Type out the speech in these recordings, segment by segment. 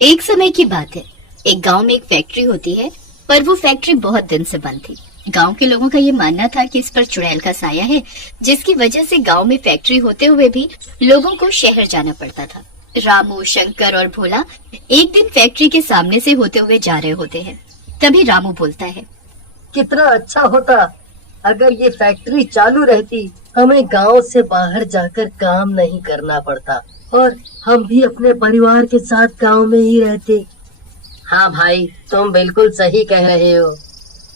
एक समय की बात है। एक गांव में एक फैक्ट्री होती है, पर वो फैक्ट्री बहुत दिन से बंद थी। गांव के लोगों का ये मानना था कि इस पर चुड़ैल का साया है, जिसकी वजह से गांव में फैक्ट्री होते हुए भी लोगों को शहर जाना पड़ता था। रामू, शंकर और भोला एक दिन फैक्ट्री के सामने से होते हुए जा रहे होते हैं। तभी रामू बोलता है, कितना अच्छा होता अगर ये फैक्ट्री चालू रहती। हमें गांव से बाहर जाकर काम नहीं करना पड़ता और हम भी अपने परिवार के साथ गांव में ही रहते। हाँ भाई, तुम बिल्कुल सही कह रहे हो।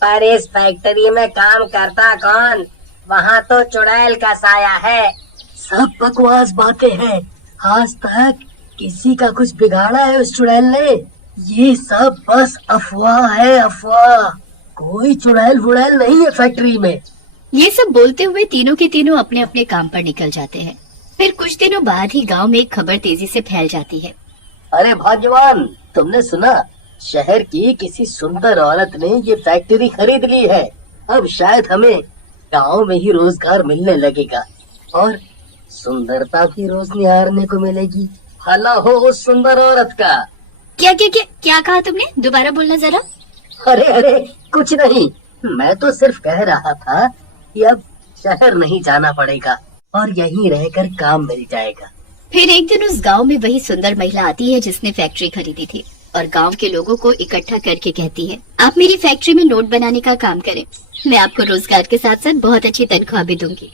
पर इस फैक्ट्री में काम करता कौन? वहाँ तो चुड़ैल का साया है। सब बकवास बातें हैं। आज तक किसी का कुछ बिगाड़ा है उस चुड़ैल ने? ये सब बस अफवाह है, अफवाह। कोई चुड़ैल वुड़ैल नहीं है फैक्ट्री में। ये सब बोलते हुए तीनों के तीनों अपने अपने काम पर निकल जाते हैं। फिर कुछ दिनों बाद ही गांव में एक खबर तेजी से फैल जाती है। अरे भाग्यवान, तुमने सुना? शहर की किसी सुंदर औरत ने ये फैक्ट्री खरीद ली है। अब शायद हमें गांव में ही रोजगार मिलने लगेगा और सुंदरता भी रोज निहारने को मिलेगी। भला हो उस सुंदर औरत का। क्या क्या क्या क्या कहा तुमने? दोबारा बोलना जरा। अरे अरे, कुछ नहीं। मैं तो सिर्फ कह रहा था कि अब शहर नहीं जाना पड़ेगा और यहीं रहकर काम मिल जाएगा। फिर एक दिन उस गांव में वही सुंदर महिला आती है जिसने फैक्ट्री खरीदी थी और गांव के लोगों को इकट्ठा करके कहती है, आप मेरी फैक्ट्री में नोट बनाने का काम करें। मैं आपको रोजगार के साथ साथ बहुत अच्छी तनख्वाह भी दूंगी।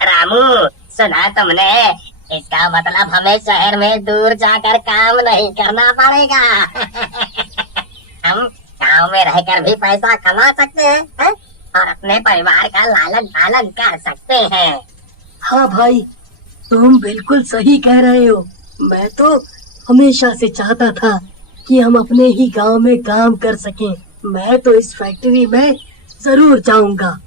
रामू, सुना तुमने? इसका मतलब हमें शहर में दूर जाकर काम नहीं करना पड़ेगा। हम गांव में रहकर भी पैसा कमा सकते हैं और अपने परिवार का लालन पालन कर सकते हैं। हाँ भाई, तुम बिल्कुल सही कह रहे हो। मैं तो हमेशा से चाहता था कि हम अपने ही गांव में काम कर सकें। मैं तो इस फैक्ट्री में जरूर जाऊंगा।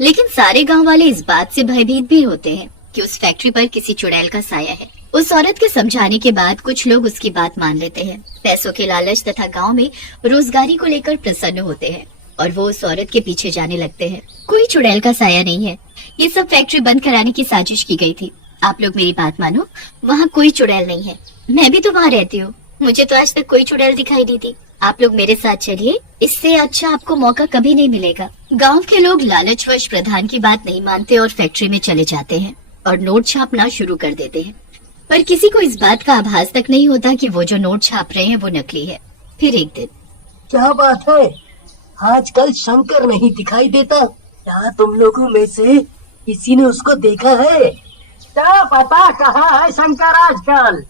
लेकिन सारे गांव वाले इस बात से भयभीत भी होते हैं कि उस फैक्ट्री पर किसी चुड़ैल का साया है। उस औरत के समझाने के बाद कुछ लोग उसकी बात मान लेते हैं। पैसों के लालच तथा गांव में रोजगारी को लेकर प्रसन्न होते हैं और वो उस औरत के पीछे जाने लगते हैं। कोई चुड़ैल का साया नहीं है। ये सब फैक्ट्री बंद कराने की साजिश की गई थी। आप लोग मेरी बात मानो, वहाँ कोई चुड़ैल नहीं है। मैं भी तो वहाँ रहती हूँ। मुझे तो आज तक कोई चुड़ैल दिखाई दी थी। आप लोग मेरे साथ चलिए, इससे अच्छा आपको मौका कभी नहीं मिलेगा। गांव के लोग लालचवश प्रधान की बात नहीं मानते और फैक्ट्री में चले जाते हैं और नोट छापना शुरू कर देते हैं। पर किसी को इस बात का आभास तक नहीं होता कि वो जो नोट छाप रहे हैं वो नकली है। फिर एक दिन, क्या बात है, आजकल शंकर नहीं दिखाई देता? क्या तुम लोगों में से किसी ने उसको देखा है? क्या पता कहाँ है शंकर आजकल।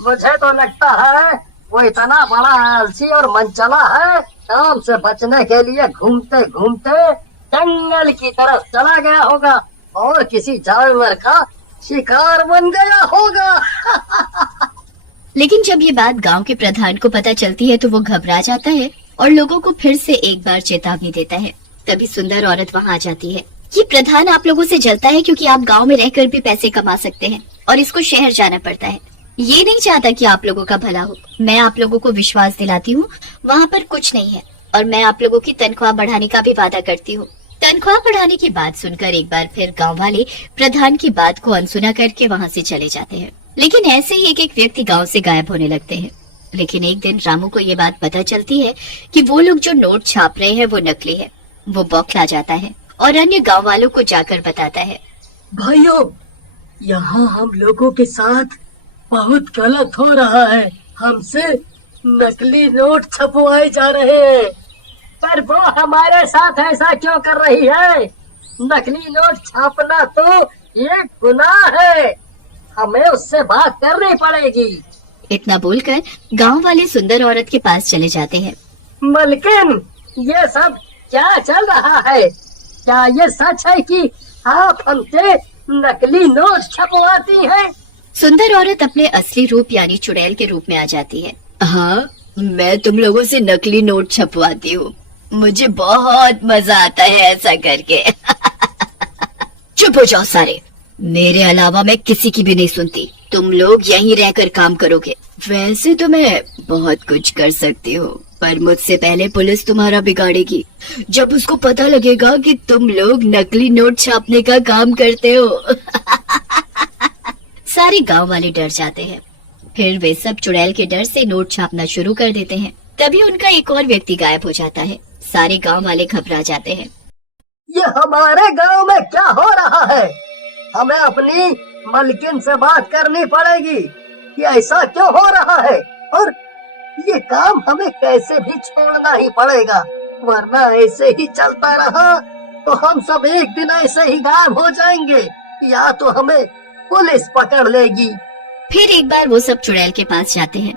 मुझे तो लगता है वो इतना बड़ा आलसी और मनचला है, काम से बचने के लिए घूमते घूमते जंगल की तरफ चला गया होगा और किसी जानवर का शिकार बन गया होगा। लेकिन जब ये बात गांव के प्रधान को पता चलती है तो वो घबरा जाता है और लोगों को फिर से एक बार चेतावनी देता है। तभी सुंदर औरत वहाँ आ जाती है। ये प्रधान आप लोगों से जलता है क्योंकि आप गांव में रहकर भी पैसे कमा सकते हैं और इसको शहर जाना पड़ता है। ये नहीं चाहता कि आप लोगों का भला हो। मैं आप लोगों को विश्वास दिलाती हूँ, वहाँ पर कुछ नहीं है और मैं आप लोगों की तनख्वाह बढ़ाने का भी वादा करती हूँ। तनख्वाह बढ़ाने की बात सुनकर एक बार फिर गांव वाले प्रधान की बात को अनसुना करके वहाँ से चले जाते हैं। लेकिन ऐसे ही एक एक व्यक्ति गांव से गायब होने लगते हैं। लेकिन एक दिन रामू को ये बात पता चलती है कि वो लोग जो नोट छाप रहे हैं वो नकली है। वो बौखला जाता है और अन्य गांव वालों को जाकर बताता है, भाइयों, यहाँ हम लोगों के साथ बहुत गलत हो रहा है। हमसे नकली नोट छपवाए जा रहे हैं। पर वो हमारे साथ ऐसा क्यों कर रही है? नकली नोट छापना तो एक गुनाह है। हमें उससे बात करनी पड़ेगी। इतना बोलकर गांव वाले सुंदर औरत के पास चले जाते हैं। मलकिन, ये सब क्या चल रहा है? क्या ये सच है कि आप हमसे नकली नोट छपवाती हैं? सुंदर औरत अपने असली रूप यानी चुड़ैल के रूप में आ जाती है। हाँ, मैं तुम लोगों से नकली नोट छपवाती हूँ। मुझे बहुत मजा आता है ऐसा करके। चुप हो जाओ सारे, मेरे अलावा मैं किसी की भी नहीं सुनती। तुम लोग यहीं रहकर काम करोगे। वैसे तो मैं बहुत कुछ कर सकती हूँ, पर मुझसे पहले पुलिस तुम्हारा बिगाड़ेगी जब उसको पता लगेगा कि तुम लोग नकली नोट छापने का काम करते हो। सारे गांव वाले डर जाते हैं। फिर वे सब चुड़ैल के डर से नोट छापना शुरू कर देते हैं। तभी उनका एक और व्यक्ति गायब हो जाता है। सारे गांव वाले घबरा जाते हैं। ये हमारे गांव में क्या हो रहा है? हमें अपनी मलकिन से बात करनी पड़ेगी। ये ऐसा क्यों हो रहा है? और ये काम हमें कैसे भी छोड़ना ही पड़ेगा, वरना ऐसे ही चलता रहा तो हम सब एक दिन ऐसे ही गायब हो जाएंगे, या तो हमें पुलिस पकड़ लेगी। फिर एक बार वो सब चुड़ैल के पास जाते हैं।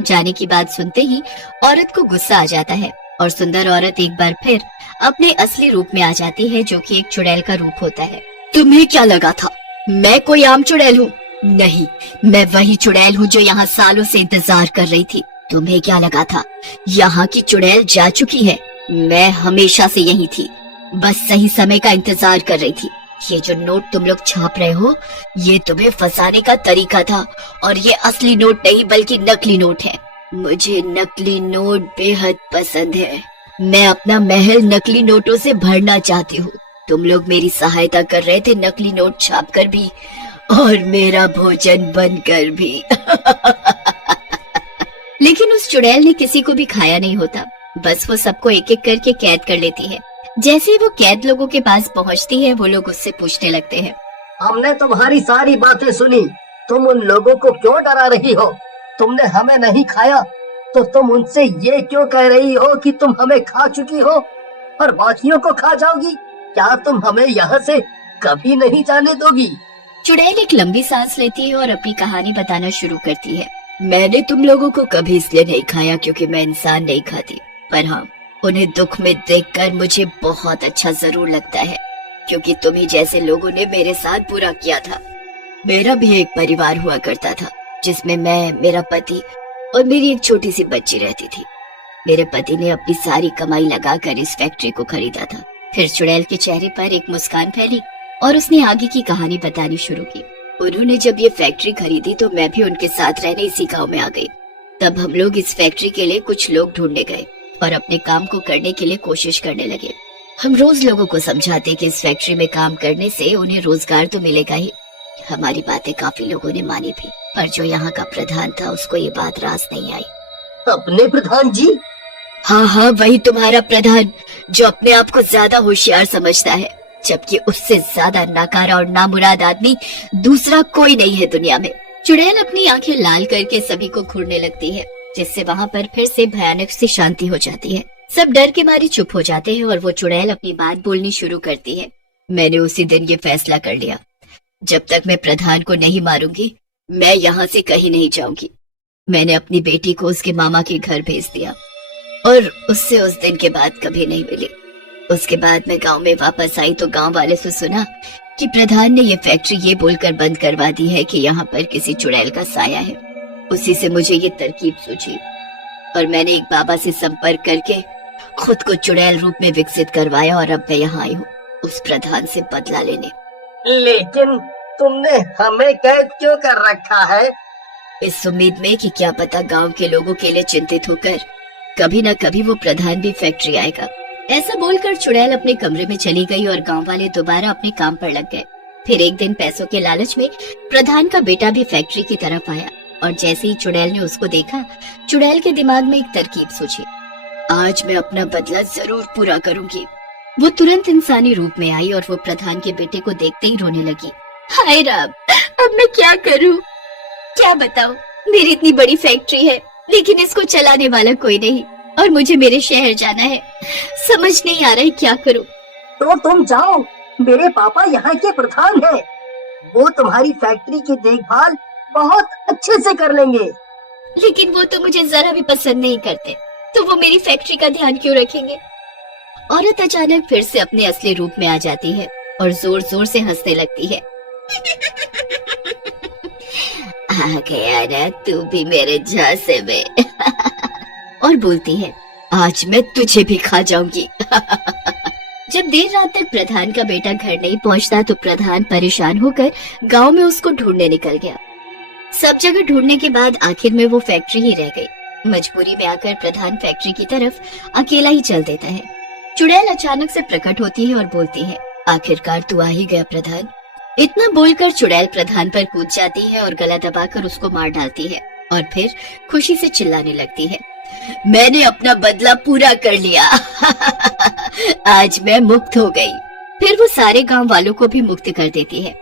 जाने की बात सुनते ही औरत को गुस्सा आ जाता है और सुंदर औरत एक बार फिर अपने असली रूप में आ जाती है, जो कि एक चुड़ैल का रूप होता है। तुम्हें क्या लगा था मैं कोई आम चुड़ैल हूँ? नहीं, मैं वही चुड़ैल हूँ जो यहाँ सालों से इंतजार कर रही थी। तुम्हें क्या लगा था यहाँ की चुड़ैल जा चुकी है? मैं हमेशा से यही थी, बस सही समय का इंतजार कर रही थी। ये जो नोट तुम लोग छाप रहे हो, ये तुम्हें फंसाने का तरीका था, और ये असली नोट नहीं बल्कि नकली नोट है। मुझे नकली नोट बेहद पसंद है। मैं अपना महल नकली नोटों से भरना चाहती हूँ। तुम लोग मेरी सहायता कर रहे थे नकली नोट छापकर भी, और मेरा भोजन बनकर भी। लेकिन उस चुड़ैल ने किसी को भी खाया नहीं होता, बस वो सबको एक एक करके कैद कर लेती है। जैसे ही वो कैद लोगों के पास पहुंचती है, वो लोग उससे पूछने लगते हैं। हमने तुम्हारी सारी बातें सुनी, तुम उन लोगों को क्यों डरा रही हो? तुमने हमें नहीं खाया तो तुम उनसे ये क्यों कह रही हो कि तुम हमें खा चुकी हो और बाकियों को खा जाओगी? क्या तुम हमें यहाँ से कभी नहीं जाने दोगी? चुड़ैल एक लंबी सांस लेती है और अपनी कहानी बताना शुरू करती है। मैंने तुम लोगों को कभी इसलिए नहीं खाया क्योंकि मैं इंसान नहीं खाती, पर हाँ, उन्हें दुख में देखकर मुझे बहुत अच्छा जरूर लगता है, क्योंकि तुम्ही जैसे लोगों ने मेरे साथ बुरा किया था। मेरा भी एक परिवार हुआ करता था, जिसमें मैं, मेरा पति और मेरी एक छोटी सी बच्ची रहती थी। मेरे पति ने अपनी सारी कमाई लगाकर इस फैक्ट्री को खरीदा था। फिर चुड़ैल के चेहरे पर एक मुस्कान फैली और उसने आगे की कहानी बतानी शुरू की। उन्होंने जब ये फैक्ट्री खरीदी तो मैं भी उनके साथ रहने इसी गांव में आ गई। तब हम लोग इस फैक्ट्री के लिए कुछ लोग ढूंढने गए और अपने काम को करने के लिए कोशिश करने लगे। हम रोज लोगों को समझाते कि इस फैक्ट्री में काम करने से उन्हें रोजगार तो मिलेगा ही। हमारी बातें काफी लोगों ने मानी भी, पर जो यहाँ का प्रधान था उसको ये बात रास नहीं आई। अपने प्रधान जी? हाँ, वही तुम्हारा प्रधान, जो अपने आप को ज्यादा होशियार समझता है, जबकि उससे ज्यादा नाकारा और नामुराद आदमी दूसरा कोई नहीं है दुनिया में। चुड़ैल अपनी आंखें लाल करके सभी को घूरने लगती है, जिससे वहाँ पर फिर से भयानक सी शांति हो जाती है। सब डर के मारे चुप हो जाते हैं और वो चुड़ैल अपनी बात बोलनी शुरू करती है। मैंने उसी दिन ये फैसला कर लिया, जब तक मैं प्रधान को नहीं मारूंगी मैं यहाँ से कहीं नहीं जाऊंगी। मैंने अपनी बेटी को उसके मामा के घर भेज दिया और उससे उस दिन के बाद कभी नहीं मिली। उसके बाद मैं गांव में वापस आई तो गांव वाले से सुना कि प्रधान ने ये फैक्ट्री ये बोलकर बंद करवा दी है कि यहाँ पर किसी चुड़ैल का साया है। उसी से मुझे ये तरकीब सूझी और मैंने एक बाबा से संपर्क करके खुद को चुड़ैल रूप में विकसित करवाया और अब मैं यहाँ आई हूँ उस प्रधान से बदला लेने। लेकिन तुमने हमें कैद क्यों कर रखा है? इस उम्मीद में कि क्या पता गांव के लोगों के लिए चिंतित होकर कभी न कभी वो प्रधान भी फैक्ट्री आएगा। ऐसा बोलकर चुड़ैल अपने कमरे में चली गई और गांव वाले दोबारा अपने काम पर लग गए। फिर एक दिन पैसों के लालच में प्रधान का बेटा भी फैक्ट्री की तरफ आया और जैसे ही चुड़ैल ने उसको देखा, चुड़ैल के दिमाग में एक तरकीब सूझी। आज मैं अपना बदला जरूर पूरा करूंगी। वो तुरंत इंसानी रूप में आई और वो प्रधान के बेटे को देखते ही रोने लगी। हाय राम, अब मैं क्या करूं? क्या बताऊं, मेरी इतनी बड़ी फैक्ट्री है लेकिन इसको चलाने वाला कोई नहीं और मुझे मेरे शहर जाना है। समझ नहीं आ रहा है क्या करूं। तो तुम जाओ, मेरे पापा यहाँ के प्रधान हैं। वो तुम्हारी फैक्ट्री की देखभाल बहुत अच्छे से कर लेंगे। लेकिन वो तो मुझे जरा भी पसंद नहीं करते, तो वो मेरी फैक्ट्री का ध्यान क्यों रखेंगे? औरत अचानक फिर से अपने असली रूप में आ जाती है और जोर जोर से हंसने लगती है। आ गया ना तू भी मेरे झांसे में। और बोलती है, आज मैं तुझे भी खा जाऊंगी। जब देर रात तक प्रधान का बेटा घर नहीं पहुंचता तो प्रधान परेशान होकर गांव में उसको ढूंढने निकल गया। सब जगह ढूंढने के बाद आखिर में वो फैक्ट्री ही रह गई। मजबूरी में आकर प्रधान फैक्ट्री की तरफ अकेला ही चल देता है। चुड़ैल अचानक से प्रकट होती है और बोलती है, आखिरकार तू आ ही गया प्रधान। इतना बोलकर चुड़ैल प्रधान पर कूद जाती है और गला दबाकर उसको मार डालती है। और फिर खुशी से चिल्लाने लगती है, मैंने अपना बदला पूरा कर लिया। आज मैं मुक्त हो गई। फिर वो सारे गांव वालों को भी मुक्त कर देती है